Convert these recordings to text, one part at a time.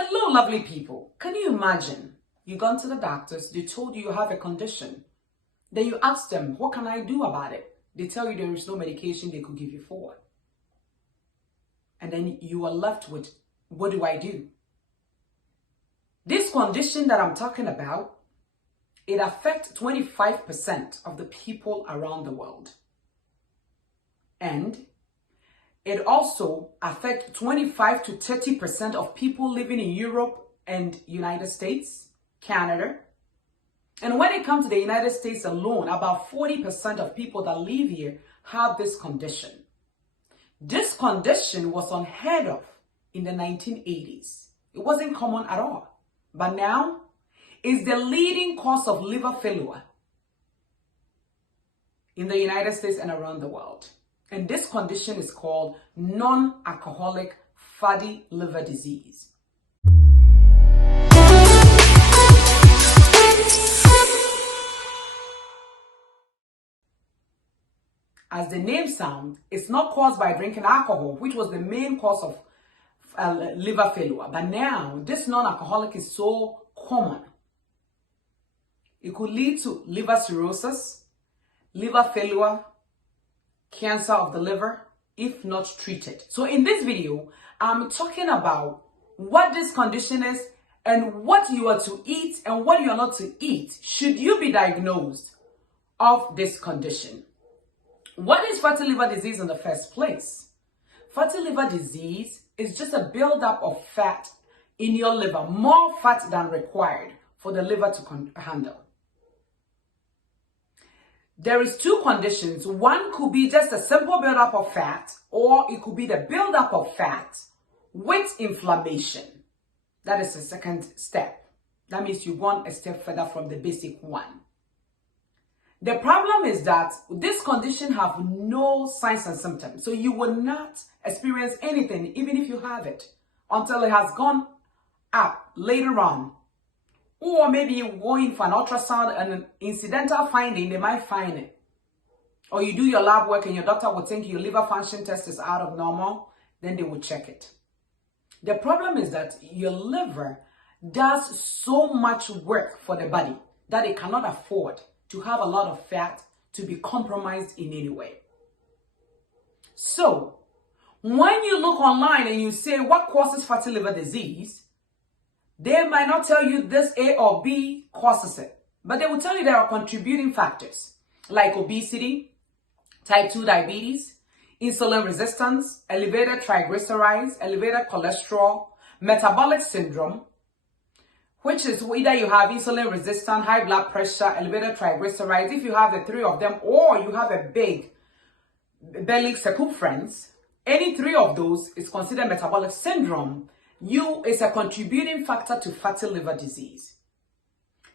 Hello, lovely people. Can you imagine? You've gone to the doctors, they told you you have a condition. Then you ask them, what can I do about it? They tell you there is no medication they could give you for it. And then you are left with, what do I do? This condition that I'm talking about, it affects 25% of the people around the world. And it also affects 25 to 30% of people living in Europe and United States, Canada. And when it comes to the United States alone, about 40% of people that live here have this condition. This condition was unheard of in the 1980s. It wasn't common at all. But now, it's the leading cause of liver failure in the United States and around the world. And this condition is called non-alcoholic fatty liver disease. As the name sounds, it's not caused by drinking alcohol, which was the main cause of liver failure. But now, this non-alcoholic is so common. It could lead to liver cirrhosis, liver failure, cancer of the liver, if not treated. So in this video, I'm talking about what this condition is and what you are to eat and what you are not to eat should you be diagnosed of this condition. What is fatty liver disease in the first place? Fatty liver disease is just a buildup of fat in your liver, more fat than required for the liver to handle. There is two conditions. One could be just a simple buildup of fat, or it could be the buildup of fat with inflammation. That is the second step. That means you've gone a step further from the basic one. The problem is that this condition have no signs and symptoms. So you will not experience anything, even if you have it, until it has gone up later on. Or maybe you go in for an ultrasound and an incidental finding, they might find it. Or you do your lab work and your doctor will think your liver function test is out of normal, then they will check it. The problem is that your liver does so much work for the body that it cannot afford to have a lot of fat to be compromised in any way. So, when you look online and you say, what causes fatty liver disease? They might not tell you this A or B causes it, but they will tell you there are contributing factors like obesity, type 2 diabetes, insulin resistance, elevated triglycerides, elevated cholesterol, metabolic syndrome, which is either you have insulin resistance, high blood pressure, elevated triglycerides. If you have the three of them, or you have a big belly circumference, any three of those is considered metabolic syndrome. Is a contributing factor to fatty liver disease.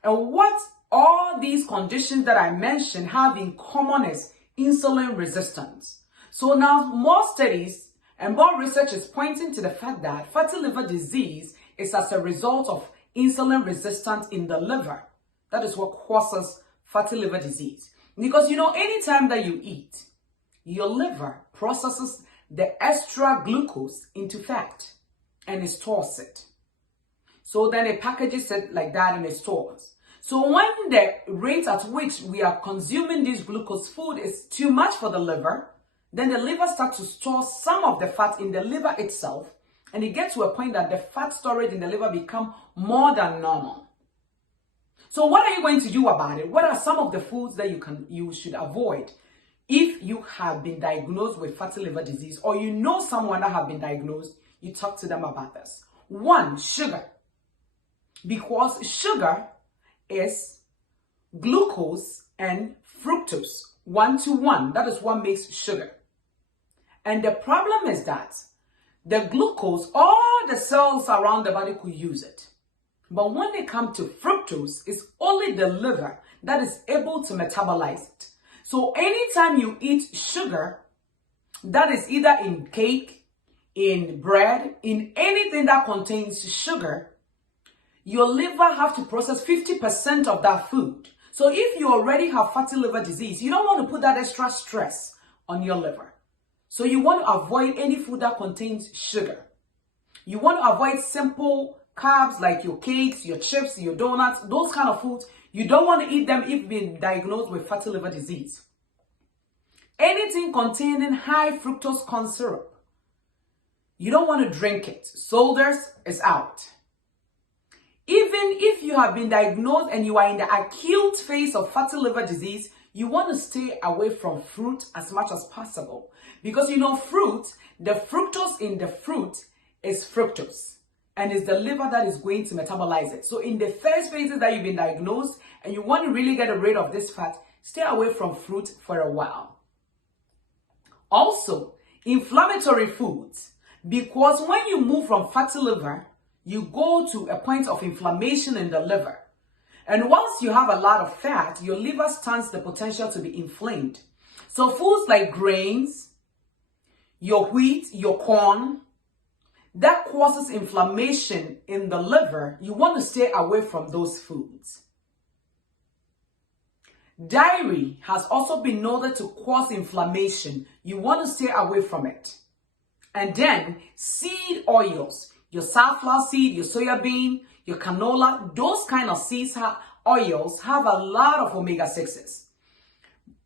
And what all these conditions that I mentioned have in common is insulin resistance. So now more studies and more research is pointing to the fact that fatty liver disease is as a result of insulin resistance in the liver. That is what causes fatty liver disease. Because anytime that you eat, your liver processes the extra glucose into fat and it stores it. So then it packages it like that and it stores. So when the rate at which we are consuming this glucose food is too much for the liver, then the liver starts to store some of the fat in the liver itself, and it gets to a point that the fat storage in the liver become more than normal. So what are you going to do about it? What are some of the foods that you should avoid if you have been diagnosed with fatty liver disease, or you know someone that have been diagnosed? You talk to them about this. One, sugar. Because sugar is glucose and fructose, 1-to-1. That is what makes sugar. And the problem is that the glucose, all the cells around the body could use it. But when it comes to fructose, it's only the liver that is able to metabolize it. So anytime you eat sugar, that is either in cake, in bread, in anything that contains sugar, your liver have to process 50% of that food. So if you already have fatty liver disease, you don't want to put that extra stress on your liver. So you want to avoid any food that contains sugar. You want to avoid simple carbs like your cakes, your chips, your donuts, those kind of foods, you don't want to eat them if you've been diagnosed with fatty liver disease. Anything containing high fructose corn syrup, you don't want to drink it. Sodas is out. Even if you have been diagnosed and you are in the acute phase of fatty liver disease, you want to stay away from fruit as much as possible. Because fruit, the fructose in the fruit is fructose. And it's the liver that is going to metabolize it. So in the first phases that you've been diagnosed and you want to really get rid of this fat, stay away from fruit for a while. Also, inflammatory foods. Because when you move from fatty liver, you go to a point of inflammation in the liver. And once you have a lot of fat, your liver stands the potential to be inflamed. So foods like grains, your wheat, your corn, that causes inflammation in the liver, you want to stay away from those foods. Dairy has also been noted to cause inflammation. You want to stay away from it. And then seed oils, your safflower seed, your soya bean, your canola, those kind of oils have a lot of omega-6s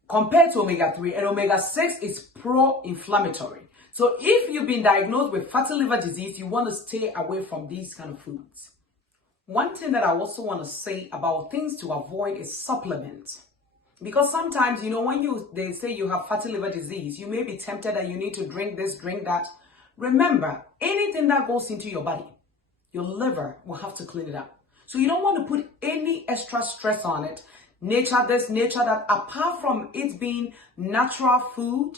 compared to omega-3, and omega-6 is pro-inflammatory. So if you've been diagnosed with fatty liver disease, you want to stay away from these kind of foods. One thing that I also want to say about things to avoid is supplements. Because sometimes, when they say you have fatty liver disease, you may be tempted that you need to drink this, drink that. Remember, anything that goes into your body, your liver will have to clean it up. So you don't want to put any extra stress on it. Nature this, nature that. Apart from it being natural food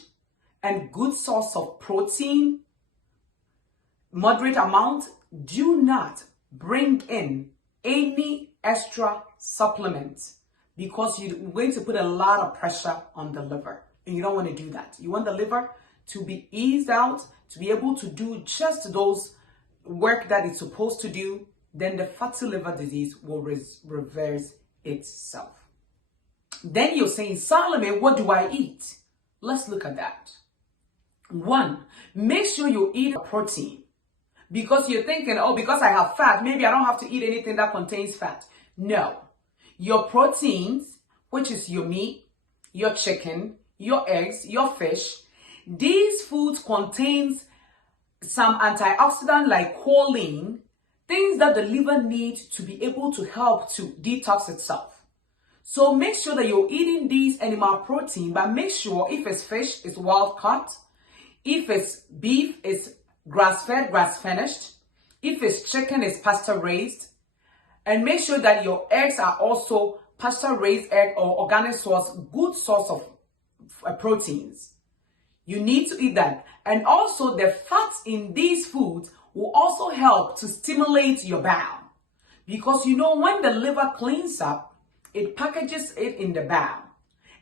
and good source of protein, moderate amount, do not bring in any extra supplements because you're going to put a lot of pressure on the liver. And you don't want to do that. You want the liver to be eased out, to be able to do just those work that it's supposed to do. Then the fatty liver disease will reverse itself. Then you're saying, Salome, what do I eat? Let's look at that. 1, make sure you eat a protein. Because you're thinking, because I have fat, maybe I don't have to eat anything that contains fat. No. Your proteins, which is your meat, your chicken, your eggs, your fish, these foods contains some antioxidant like choline, things that the liver needs to be able to help to detox itself. So make sure that you're eating these animal protein, but make sure if it's fish, it's wild caught. If it's beef, it's grass-fed, grass-finished. If it's chicken, it's pasture-raised. And make sure that your eggs are also pasture-raised egg or organic source, good source of proteins. You need to eat that. And also the fats in these foods will also help to stimulate your bowel. Because when the liver cleans up, it packages it in the bowel.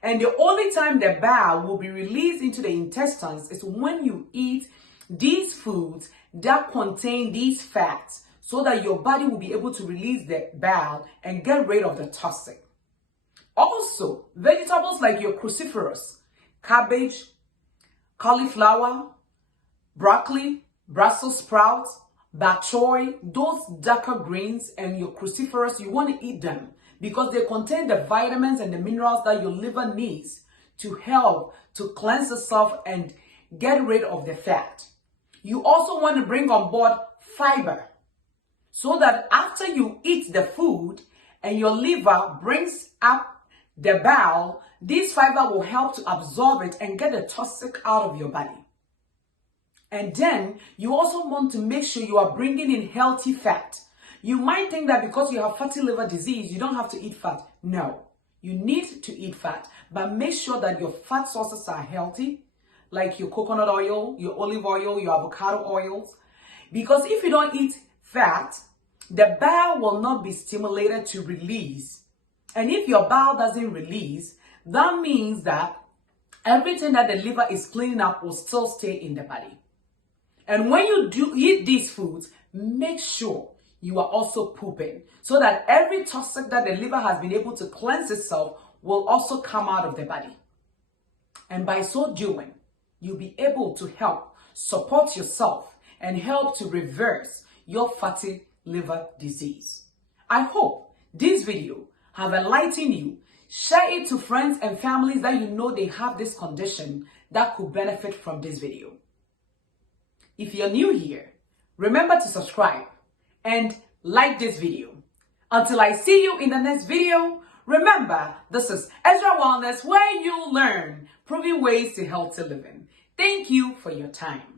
And the only time the bowel will be released into the intestines is when you eat these foods that contain these fats, so that your body will be able to release the bile and get rid of the toxic. Also, vegetables like your cruciferous, cabbage, cauliflower, broccoli, Brussels sprouts, bok choy, those darker greens and your cruciferous, you want to eat them because they contain the vitamins and the minerals that your liver needs to help to cleanse itself and get rid of the fat. You also want to bring on board fiber, so that after you eat the food and your liver brings up the bile, this fiber will help to absorb it and get the toxic out of your body. And then you also want to make sure you are bringing in healthy fat. You might think that because you have fatty liver disease, you don't have to eat fat. No, you need to eat fat, but make sure that your fat sources are healthy, like your coconut oil, your olive oil, your avocado oils. Because if you don't eat fat, the bile will not be stimulated to release. And if your bile doesn't release, that means that everything that the liver is cleaning up will still stay in the body. And when you do eat these foods, make sure you are also pooping, so that every toxic that the liver has been able to cleanse itself will also come out of the body. And by so doing, you'll be able to help support yourself and help to reverse your fatty liver disease. I hope this video have enlightened you. Share it to friends and families that you know they have this condition that could benefit from this video. If you're new here, remember to subscribe and like this video. Until I see you in the next video, remember, this is Ezra Wellness, where you learn proven ways to healthy living. Thank you for your time.